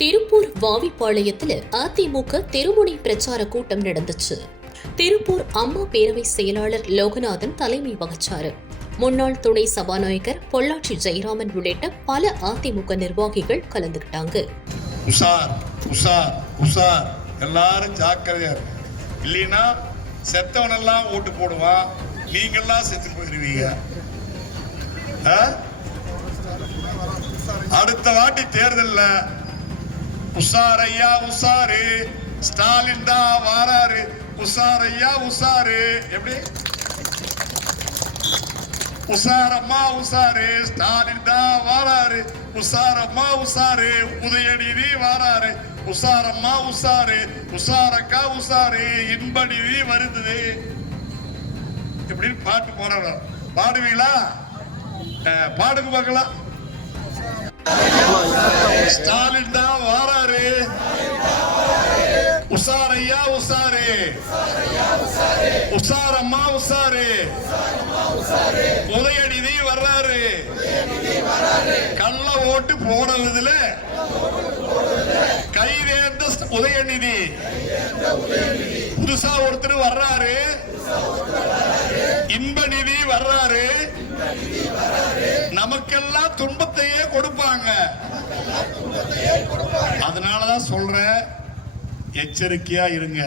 திருப்பூர் வாவிப்பாளையத்தில் அதிமுக தெருமுனை பிரச்சார கூட்டம் நடந்துச்சு. திருப்பூர் அம்மா பேரவை செயலாளர் லோகநாதன் தலைமை வகிச்சாரு. முன்னாள் துணை சபாநாயகர் பொள்ளாச்சி ஜெயராமன் உள்ளிட்ட பல அதிமுக நிர்வாகிகள் கலந்துகிட்டாங்க. உஷார் உஷார் உஷார், எல்லாரும் ஜாக்கிரதையா இல்லைன்னா செத்தவனெல்லாம் ஓட்டு போடுவான், நீங்கெல்லாம் செத்து போயிருவீங்க. அடுத்த வாட்டி தேர்தல்ல உஷார் ஐயா உஷாரு, ஸ்டாலின் தான் வாராரு, உஷார் ஐயா உஷாரு. எப்படி உஷாரம்மா உஷாரு, ஸ்டாலின் தான் வாராரு, உஷாரம்மா உஷாரு, உதயநிதி வாராரு, உஷாரம்மா உஷாரு, உஷாரக்கா உஷாரு, இன்பநிதி வருது. எப்படின்னு பாட்டு போறோம். பாடுவீங்களா? பாடுங்க பார்க்கலாம். ஸ்டாலின் தான் வாராரு, உஷாரையா உஷாரு, உஷாரம்மா உஷாரு, உதயநிதி வர்றாரு. கள்ள ஓட்டு போடுறதுல கைதேர்ந்த உதயநிதி, புதுசா ஒருத்தர் வர்றாரு, இன்பநிதி வர்றாரு. நமக்கெல்லாம் துன்பத்தையே கொடுப்பாங்க. அதனாலதான் சொல்றேன், எச்சரிக்கையா இருங்க.